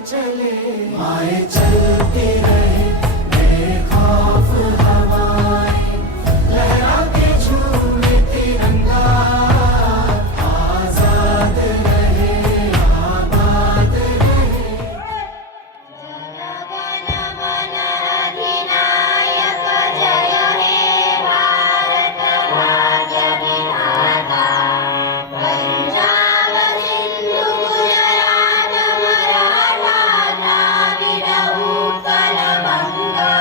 चले माए चलती रहे बेखौफ हवाएं लहरा के झूमे तिरंगा आजाद रहे आबाद रहे। जनगण मन अधिनायक जय हे भारत भाग्य विधाता पंजाब सिंधु गुजरात मराठा द्राविड उत्कल बंगा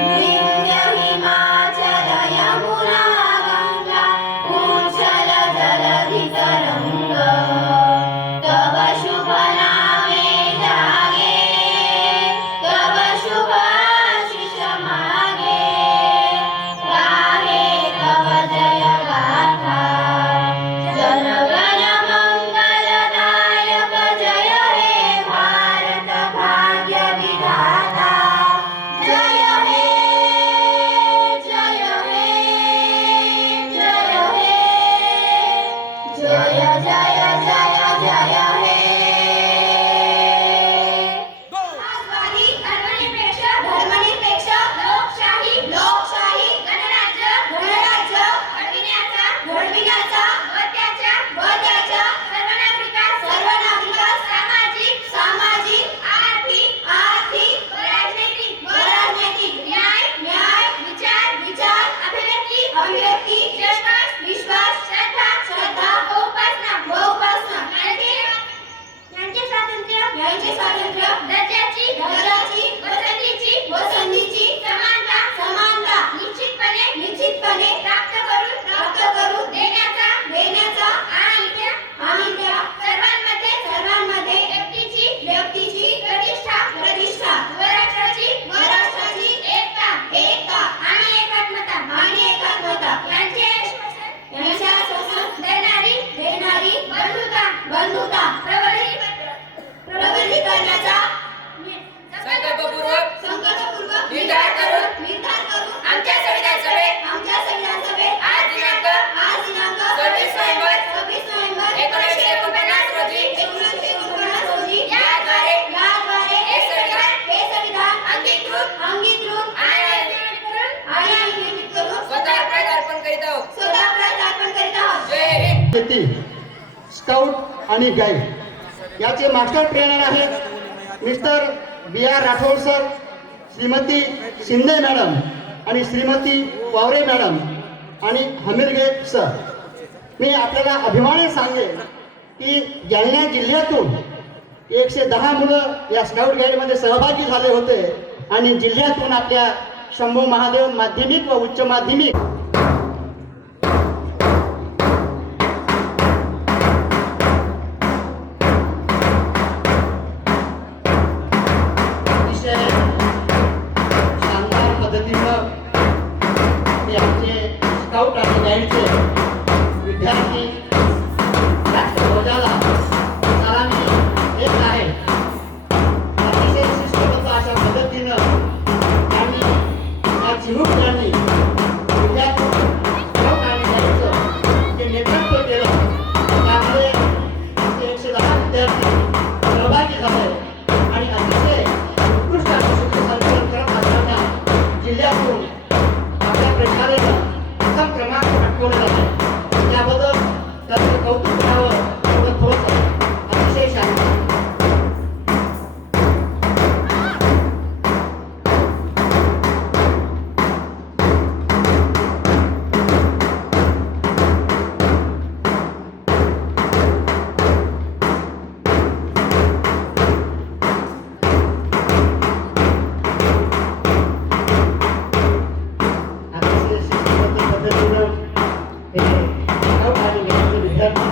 विंध्य हिमाचल यमुना गंगा उज्ज्वल जलधि तरंगा तव शुभ नामे जागे तव शुभ आशीष मागे गाहे तव जय गाथा जनगण मंगलदायक जय हे भारत भाग्य विधाता जय हे जय हे जय हे जय जय जय जय हे समाजवादी धर्मनिरपेक्ष धर्मनिरपेक्ष लोकशाही लोकशाही गणराज्य गणराज्य घडविण्याचा घडविण्याचा व त्याच्या सर्व नागरिकांस सामाजिक सामाजिक आर्थिक आर्थिक व राजनैतिक न्याय न्याय विचार विचार अभिव्यक्ती अभिव्यक्ती विश्वास विश्वास श्रद्धा श्रद्धा व उपासना यांचे स्वातंत्र्य दर्जाची व संधीची समानता निश्चितपणे प्राप्त करून देण्याचा आणि त्या सर्वांमध्ये व्यक्तीची प्रतिष्ठा व राष्ट्राची एकता आणि एकात्मता यांचे आश्वासन देणारी बंधुता प्रबलित करण्याचा संकल्पपूर्वक निर्धार करून आमच्या संविधान सभेत आज दिनांक 26 नोव्हेंबर 1949 रोजी याद्वारे हे संविधान अंगीकृत आणि स्वतः अर्पण करीत आहोत। जय हिंद। शेती स्काउट आणि गाईड याचे मास्टर ट्रेनर आहेत mister B R Rathod sir, Shrimati Shinde madam आणि श्रीमती वावरे मॅडम आणि हमीरगे सर। मी आपल्याला अभिमानाने सांगेन की जालना जिल्ह्यातून 110 मुलं या स्काउट गाईडमध्ये सहभागी झाले होते आणि जिल्ह्यातून आपल्या शंभू महादेव माध्यमिक व उच्च माध्यमिक शानदार पद्धतीनं ते आमचे स्काउट आणि गाईडचे विद्यार्थी राष्ट्रध्वजाला सलामी देत आहेत। अतिशय शिस्तबद्ध अशा पद्धतीनं आणि या चिमुकल्यांनी विद्यार्थी स्काउट आणि गाईडचं जे नेतृत्व केलं त्यामध्ये आमचे 110 विद्यार्थी सहभागी झाले आणि अतिशय उत्कृष्ट असे शिक्षण करत असताना जिल्ह्यातून आपल्या प्रशालेनं प्रथम क्रमांक पटकवला जातो त्याबद्दल त्यांचं कौतुक करावं एवढं थोडं अतिशय शांत अतिशय शिस्तबद्ध पद्धतीनं हे स्काउट आणि गाईडचे विद्यार्थी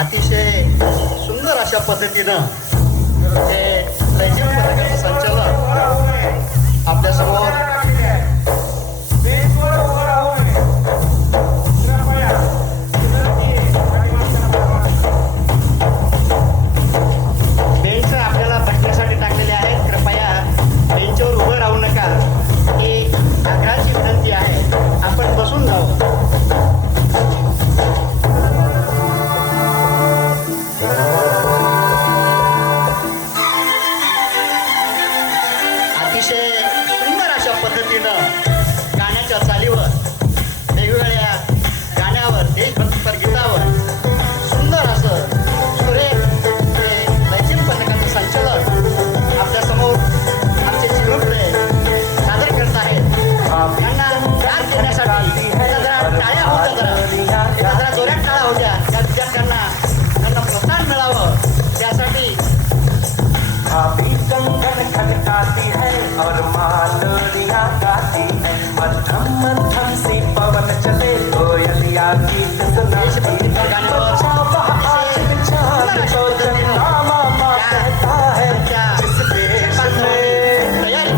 अतिशय सुंदर अशा पद्धतीनं हे लैजिम पथकाचं संचालन आपल्यासमोर बेंच आपल्याला बसण्यासाठी टाकलेले आहेत. कृपया बेंचवर उभं राहू नका, ही आग्रहाची विनंती आहे. आपण बसून जाऊ. अतिशय सुंदर अशा पद्धतीनं गाण्याच्या चालीवर, वेगवेगळ्या गाण्यावर, देशभक्तीपर गीतावर सुंदर असं सुरेख हे लैजिम पथकाचं संचालन आपल्यासमोर आमचे चिमुकले सादर करत आहेत. यांना दाद देण्यासाठी जरा टाळ्या होत्या, जरा जोरात टाळ्या होत्या. त्या विद्यार्थ्यांना त्यांना प्रोत्साहन मिळावं त्यासाठी अभी कंगन खनकाती है और मालोरियां गाती है, मध्यम मध्यम सी पवन चले कोयलिया गीत सुनाती है। बच्चा वह आज चांद को चंदा मामा कहता है, जिस देश में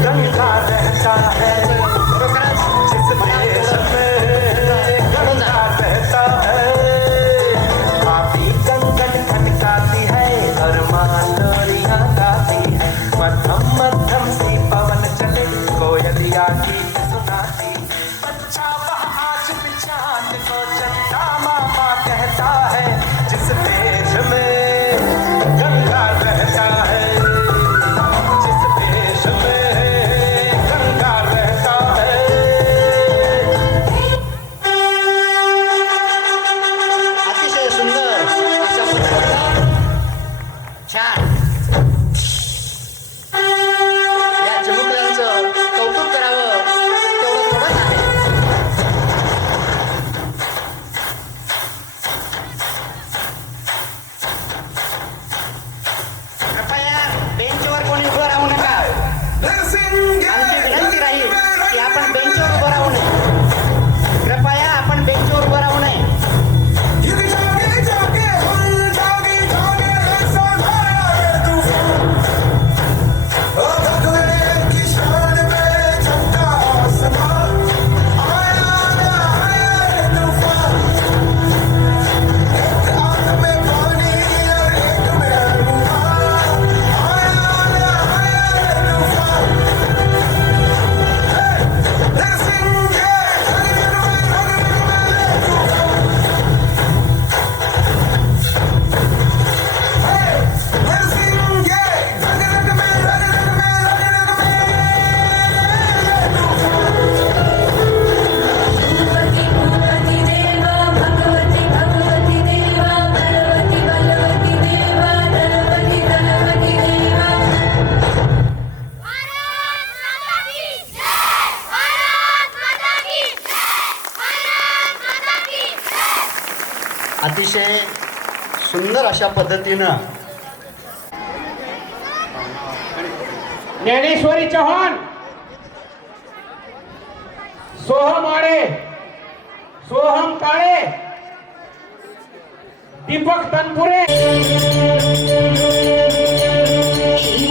गंगा रहता है, जिस देश में गंगा रहता है। अभी कंगन खनकाती है और मालोरियां गाती है, मध्यम मध्यम सी पवन चले कोयलिया गीत सुनाती है। बच्चा वह आज भी चांद को चंदा मामा कहता है, जिस देश में गंगा रहता है, जिस देश में गंगा रहता है। अतिशय सुंदर अशा पद्धतीनं छान या चिमुकल्यांचं कौतुक करावं तेवढं थोडंच आहे. कृपया बेंचवर कोणी उभं राहू नका. आमची विनंती राहील की आपण बेंचवर उभं राहू नये. कृपया आपण बेंचवर उभं राहू नये. अतिशय सुंदर अशा पद्धतीनं ज्ञानेश्वरी चव्हाण, सोहम आडे, सोहम काळे, दीपक तनपुरे.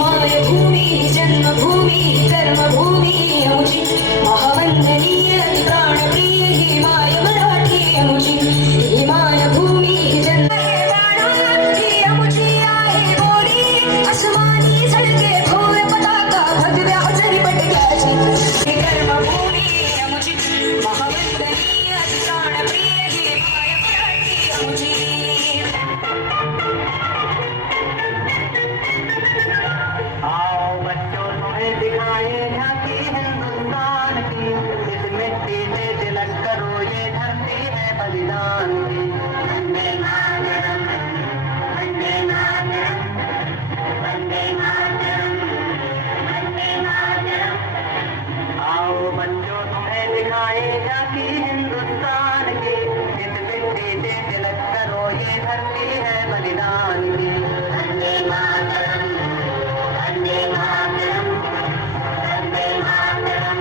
मायभूमी जन्मभूमी कर्मभूमी आमची, महावंदनीय प्राणप्रिय ही माय मराठी आमची. ही मायभूमी जन्म ही आमची आहे बोली, आसमानी झळके भव्य पताका भगव्या हजरी पटक्याची. ही कर्मभूमी आमची, महावंदनीय प्राणप्रिय ही माय मराठी आमची. आओ बच्चों तुम्हें दिखाए झांकी हिंदुस्तान की, इस मिट्टी से तिलक करो ये धरती है बलिदान की. वंदे मातरम, वंदे मातरम, वंदे मातरम, वंदे मातरम. आओ बच्चों तुम्हें दिखाए झांकी हिंदुस्तान की, इस मिट्टी से तिलक करो ये धरती है बलिदान की. वंदे मातरम, वंदे मातरम, वंदे मातरम, वंदे मातरम.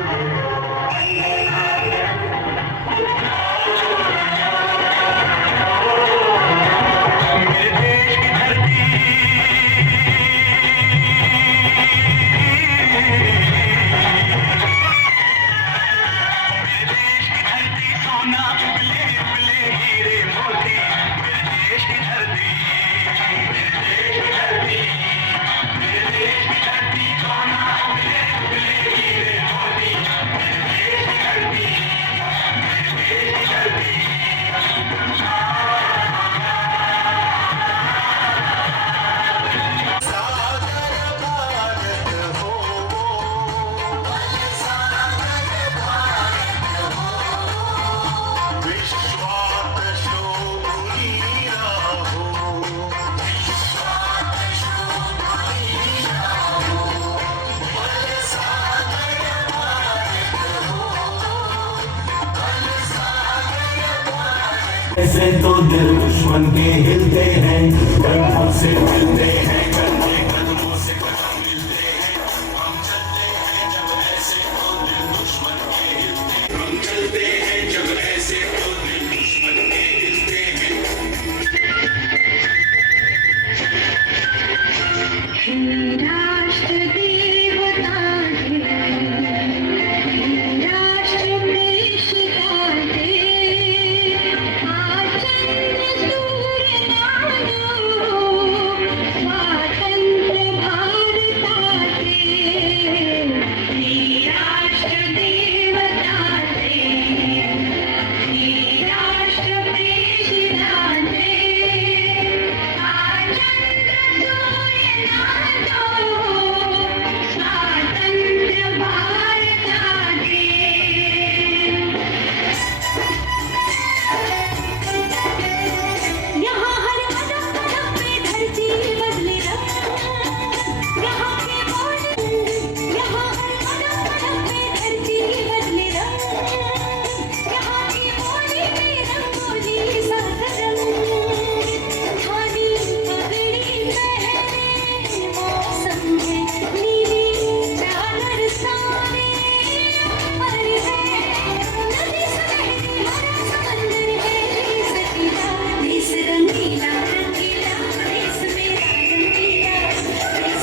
तो दिल दुश्मन के हिलते हैं, कदमों से मिलते हैं, कंधे कदमों से कदम मिलते हैं, हम चलते हैं जब ऐसे तो दिल दुश्मन के हिलते हैं, हम चलते हैं जब ऐसे तो दिल दुश्मन के हिलते हैं। राष्ट्र देवता राष्ट्र प्रेषिता आचंद्र सूर्य नानो स्वातंत्र भारताचे राष्ट्र देवता राष्ट्र प्रेषिता आचंद्र सूर्य नानो स्वातंत्र भारताचे यहाँ हर कदम कदम पे धरती बदले रंग यहाँ के बोल यहाँ हर कदम कदम पे धरती बदले रंग यहाँ की बोली में रंगोली साथ रंग थानी पगड़ी पहने मौसम है नीली चादर सारे ऊपर है नदी सुनहरी हरा समंदर है देश रंगीला रंगीला देश मेरा रंगीला देश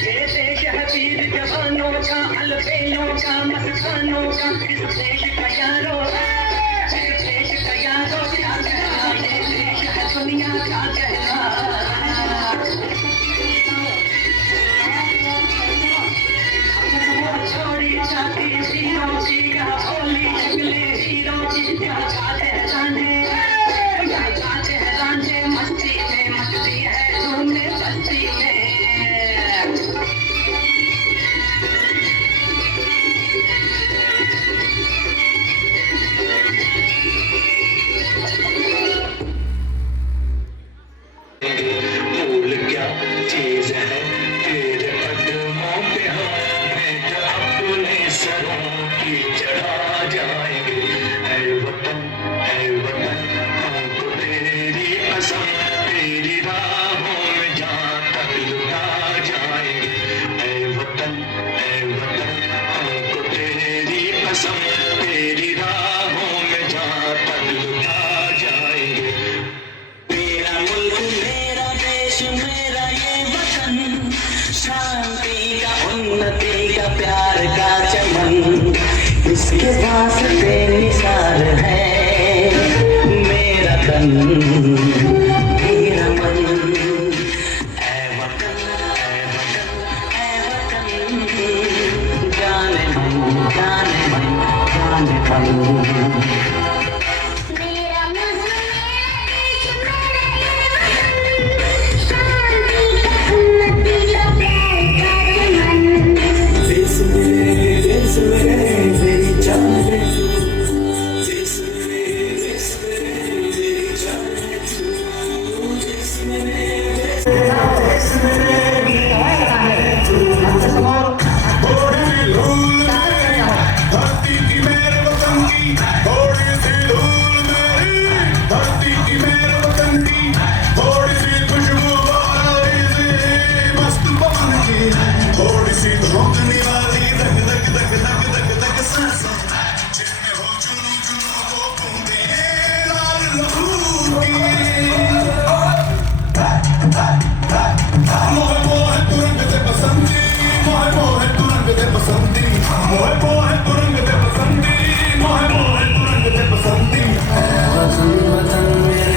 ये देश है वीर जवानों का, अलबेलों का, मस्तानों का, इस देश का यारो, इस देश का यारो क्या कहना, ये देश है दुनिया का कहना। छोड़ी जाती हीरो की क्या बोली जंगली हीरो की क्या जाते हैं रांझे, क्या जाते हैं रांझे मस्ती में, मस्ती है झूमे बस्ती में। भूल क्या चीज है तेरे कदमों पे हम भेंट अपने सरों की चढ़ा जाएंगे। ऐ वतन हमको तेरी कसम, तेरी राहों में जहाँ तक लुटा जाएंगे। ऐ वतन हमको तेरी कसम, तेरी राहों में जहाँ तक लुटा जाएंगे। मेरा मुल्क मेरा देश मेरा ये वतन, शांति का उन्नति का प्यार का चमन, इसके वास्ते निसार है मेरा तन मेरा मन। ऐ वतन जाने मन जाने मन जाने मन। मेरा मन मेरा देश मेरा ये वतन शांति का उन्नति का प्यार का चमन देश मेरे मेरी जान है तू, देश मेरे मेरी जान है तू, देश मेरे थोड़ी धूल मेरी धरती की मेरे वतन की, थोड़ी सी धूल मेरी धरती की मेरे वतन की, थोड़ी सी खुशबू वाली सी मस्त पवन की, थोड़ी सी धोखने वाली धक धक धक धक धक धक सांसें, जिनमें हो जुनू जुनू वो बूंदें लाल लहू की। मोहे मोहे तुरंग दे बसंती, मोहे मोहे तुरंग दे बसंती, मोहे मोहे तुरंग दे बसंती, मोहे मोहे तुरंग दे बसंती। वतन मेरा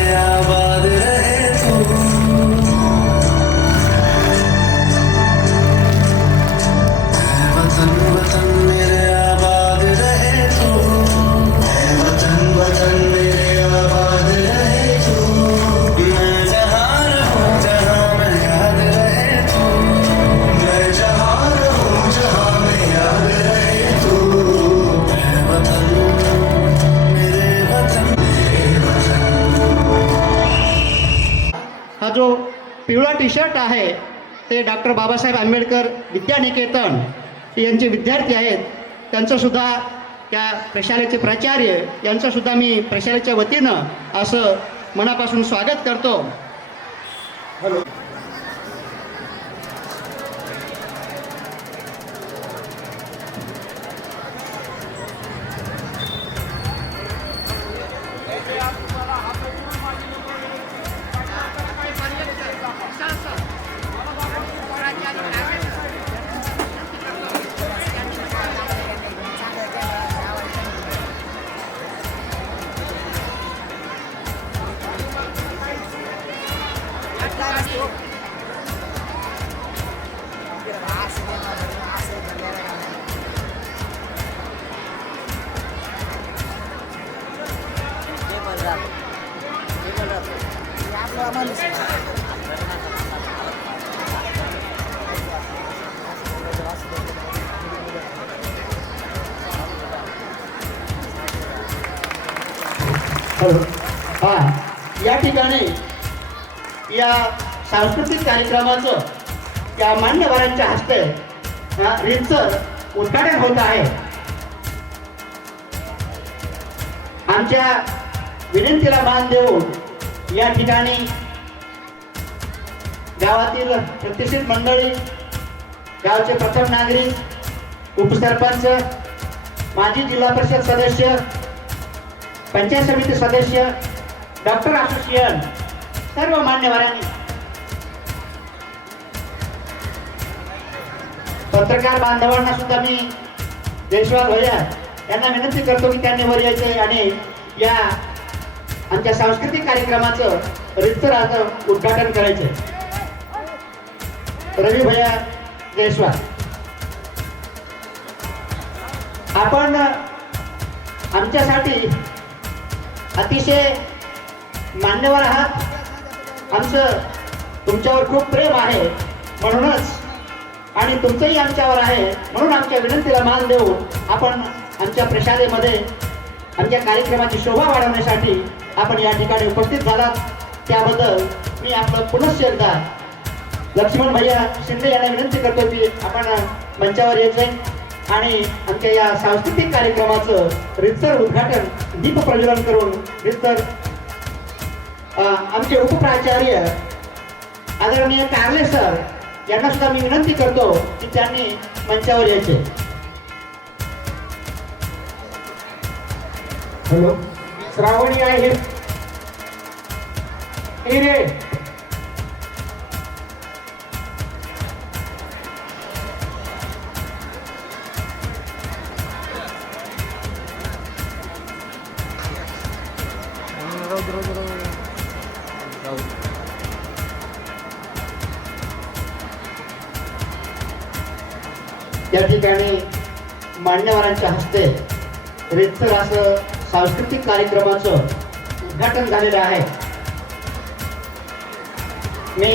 जो पिवळा टी शर्ट आहे ते डॉक्टर बाबासाहेब आंबेडकर विद्यानिकेतन यांचे विद्यार्थी आहेत. त्यांचंसुद्धा त्या प्रशालेचे प्राचार्य यांचंसुद्धा मी प्रशालेच्या वतीनं असं मनापासून स्वागत करतो. हा, या ठिकाणी या सांस्कृतिक कार्यक्रमाचं या मान्यवरांच्या हस्ते रीतसर उद्घाटन होत आहे. आमच्या विनंतीला मान देऊन या ठिकाणी गावातील प्रतिष्ठित मंडळी, गावचे प्रथम नागरिक, उपसरपंच, माजी जिल्हा परिषद सदस्य, पंचायत समिती सदस्य, डॉक्टर असोसिएशन, सर्व मान्यवरांनी, पत्रकार बांधवांना सुद्धा मी जयस्वाल भैया यांना विनंती करतो की त्यांनी वर यायचे आणि या आमच्या सांस्कृतिक कार्यक्रमाचं रितसर आज उद्घाटन करायचे. रवी भैया जयस्वाल, आपण आमच्यासाठी अतिशय मान्यवर आहात. आमचं तुमच्यावर खूप प्रेम आहे म्हणूनच, आणि तुमचंही आमच्यावर आहे म्हणून आमच्या विनंतीला मान देऊन आपण आमच्या प्रशालेमध्ये आमच्या कार्यक्रमाची शोभा वाढवण्यासाठी आपण या ठिकाणी उपस्थित झालात. त्याबद्दल मी आपलं पुनश्च एकदा लक्ष्मण भैया शिंदे यांना विनंती करतो की आपण मंचावर यायचे आणि आमच्या या सांस्कृतिक कार्यक्रमाचं रितसर उद्घाटन, दीप प्रज्वलन करून रितसर आमचे उपप्राचार्य आदरणीय कारले सर यांना सुद्धा मी विनंती करतो की त्यांनी मंचावर यायचे. हॅलो, श्रावणी आहे रे. या ठिकाणी मान्यवरांच्या हस्ते रितसर असं सांस्कृतिक कार्यक्रमाचं उद्घाटन झालेलं आहे. मी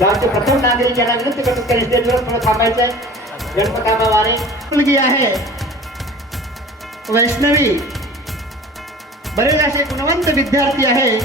गावचे प्रथम नागरिक यांना विनंती करतो की स्टेजवर थोडं थांबायचंय. गणपताबा वारे मुलगी आहे वैष्णवी, बरेच असे गुणवंत विद्यार्थी आहे.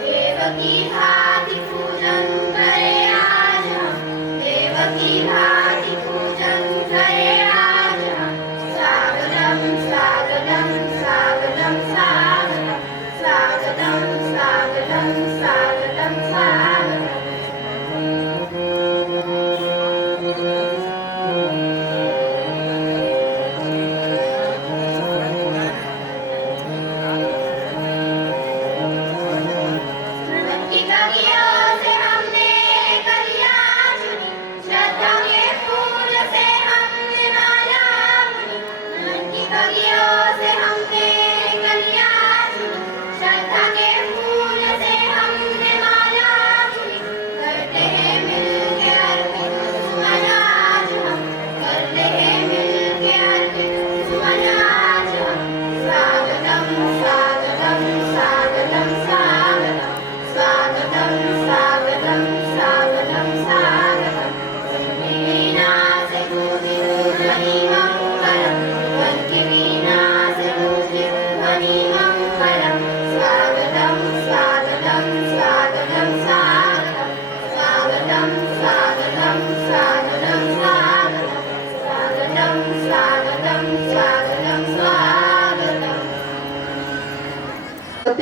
देवकी भांति पूजन करे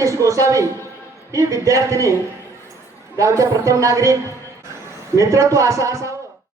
आशिष गोसावी ही विद्यार्थिनी गावच्या प्रथम नागरिक. नेतृत्व असा असावा